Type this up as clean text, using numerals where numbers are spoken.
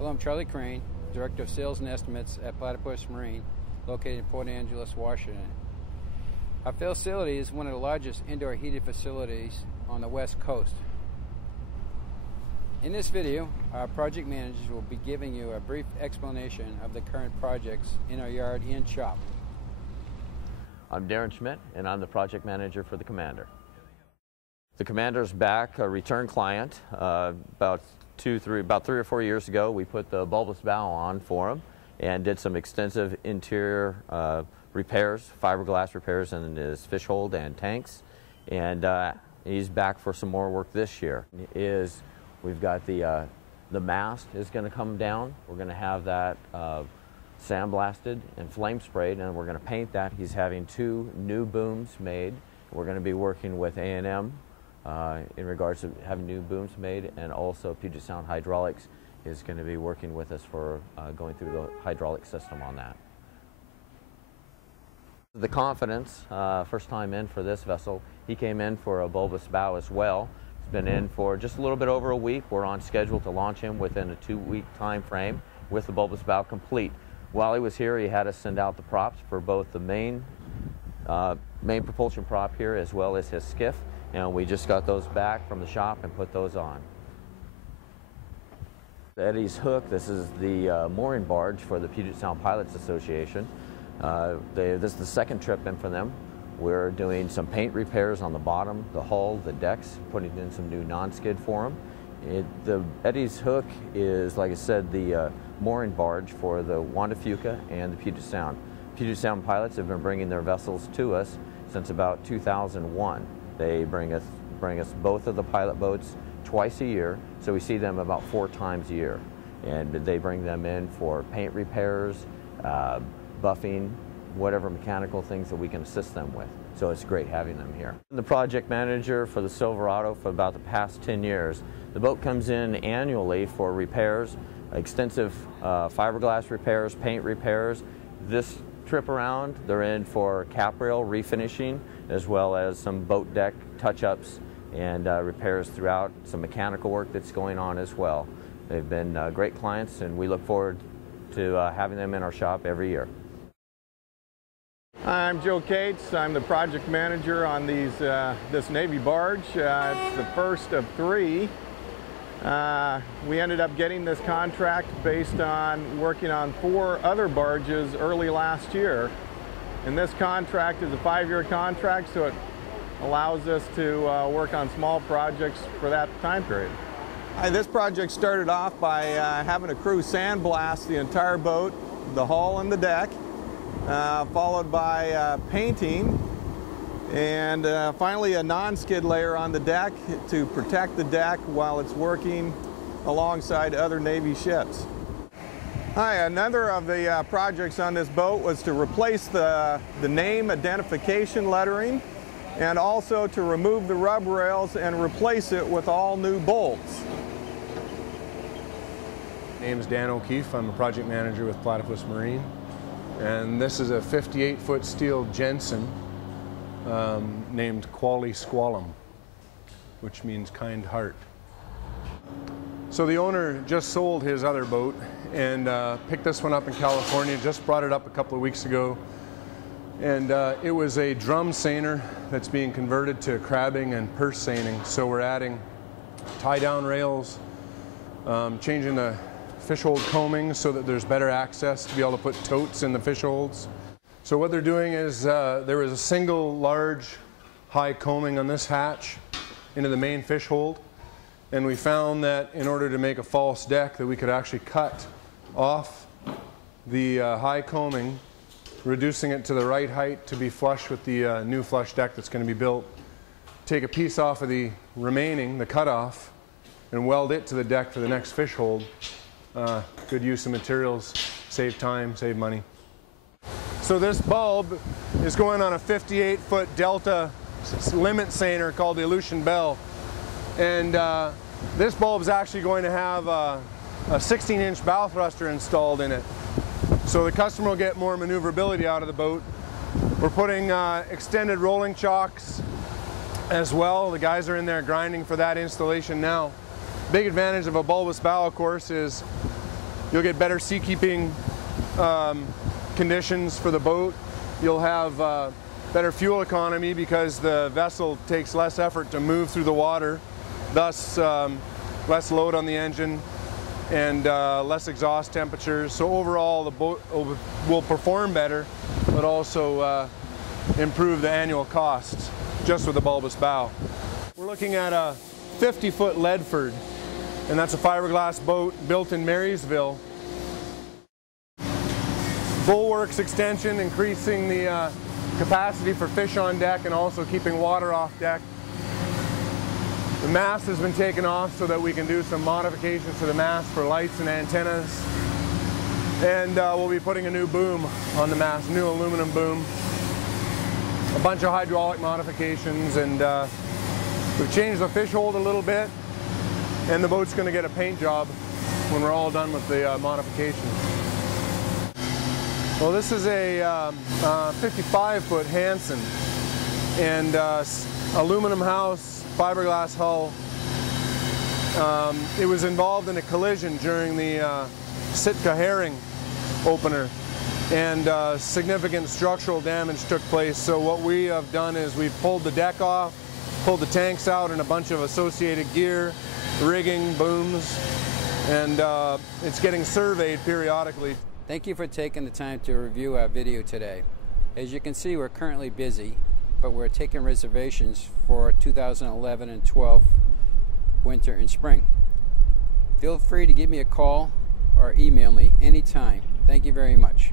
Hello, I'm Charlie Crane, Director of Sales and Estimates at Platypus Marine, located in Port Angeles, Washington. Our facility is one of the largest indoor heated facilities on the West Coast. In this video, our project managers will be giving you a brief explanation of the current projects in our yard and shop. I'm Darren Schmidt, and I'm the project manager for the Commander. The Commander's back, a return client. About 3 or 4 years ago, we put the bulbous bow on for him and did some extensive interior repairs, fiberglass repairs in his fish hold and tanks. And he's back for some more work this year. We've got the mast is going to come down. We're going to have that sandblasted and flame sprayed, and we're going to paint that. He's having 2 new booms made. We're going to be working with A&M in regards to having new booms made, and also Puget Sound Hydraulics is going to be working with us for going through the hydraulic system on that. The Confidence, first time in for this vessel, he came in for a bulbous bow as well. He's been in for just a little bit over a week. We're on schedule to launch him within a 2-week time frame with the bulbous bow complete. While he was here, he had us send out the props for both the main propulsion prop here as well as his skiff, and we just got those back from the shop and put those on. Eddie's hook, this is the mooring barge for the Puget Sound Pilots Association. This is the second trip in for them. We're doing some paint repairs on the bottom, the hull, the decks, putting in some new non-skid for them. Eddie's hook is, like I said, the mooring barge for the Juan de Fuca and the Puget Sound. Puget Sound pilots have been bringing their vessels to us since about 2001. They bring us both of the pilot boats twice a year, so we see them about 4 times a year. And they bring them in for paint repairs, buffing, whatever mechanical things that we can assist them with. So it's great having them here. I'm the project manager for the Silverado for about the past 10 years. The boat comes in annually for repairs, extensive fiberglass repairs, paint repairs. This trip around, they're in for cap rail refinishing, as well as some boat deck touch-ups and repairs throughout, some mechanical work that's going on as well. They've been great clients, and we look forward to having them in our shop every year. I'm Joe Cates. I'm the project manager on this Navy barge. It's the first of 3. We ended up getting this contract based on working on 4 other barges early last year. And this contract is a 5-year contract, so it allows us to work on small projects for that time period. This project started off by having a crew sandblast the entire boat, the hull and the deck. Followed by painting, and finally a non-skid layer on the deck to protect the deck while it's working alongside other Navy ships. Another of the projects on this boat was to replace the name identification lettering, and also to remove the rub rails and replace it with all new bolts. My name is Dan O'Keefe. I'm a project manager with Platypus Marine. And this is a 58-foot steel Jensen named Quali Squalum, which means kind heart. So the owner just sold his other boat and picked this one up in California, just brought it up a couple of weeks ago. And it was a drum seiner that's being converted to crabbing and purse seining. So we're adding tie-down rails, changing the fish hold combing so that there's better access to be able to put totes in the fish holds. So what they're doing is there was a single large high combing on this hatch into the main fish hold, and we found that in order to make a false deck that we could actually cut off the high combing, reducing it to the right height to be flush with the new flush deck that's going to be built, take a piece off of the remaining, the cutoff, and weld it to the deck for the next fish hold. Good use of materials, save time, save money. So this bulb is going on a 58-foot Delta limit seiner called the Aleutian Bell. And this bulb is actually going to have a 16-inch bow thruster installed in it. So the customer will get more maneuverability out of the boat. We're putting extended rolling chocks as well. The guys are in there grinding for that installation now. Big advantage of a bulbous bow, of course, is You'll get better seakeeping conditions for the boat. You'll have better fuel economy because the vessel takes less effort to move through the water, thus less load on the engine and less exhaust temperatures. So overall the boat will perform better, but also improve the annual costs just with the bulbous bow. We're looking at a 50-foot Leadford, and that's a fiberglass boat built in Marysville. Bulwarks extension, increasing the capacity for fish on deck and also keeping water off deck. The mast has been taken off so that we can do some modifications to the mast for lights and antennas. And we'll be putting a new boom on the mast, new aluminum boom. A bunch of hydraulic modifications, and we've changed the fish hold a little bit, and the boat's going to get a paint job when we're all done with the modifications. Well, this is a 55-foot Hansen, and aluminum house, fiberglass hull. It was involved in a collision during the Sitka herring opener, and significant structural damage took place. So what we have done is we've pulled the deck off, pulled the tanks out and a bunch of associated gear, rigging, booms, and it's getting surveyed periodically. Thank you for taking the time to review our video today. As you can see, we're currently busy, but we're taking reservations for 2011 and 12 winter and spring. Feel free to give me a call or email me anytime. Thank you very much.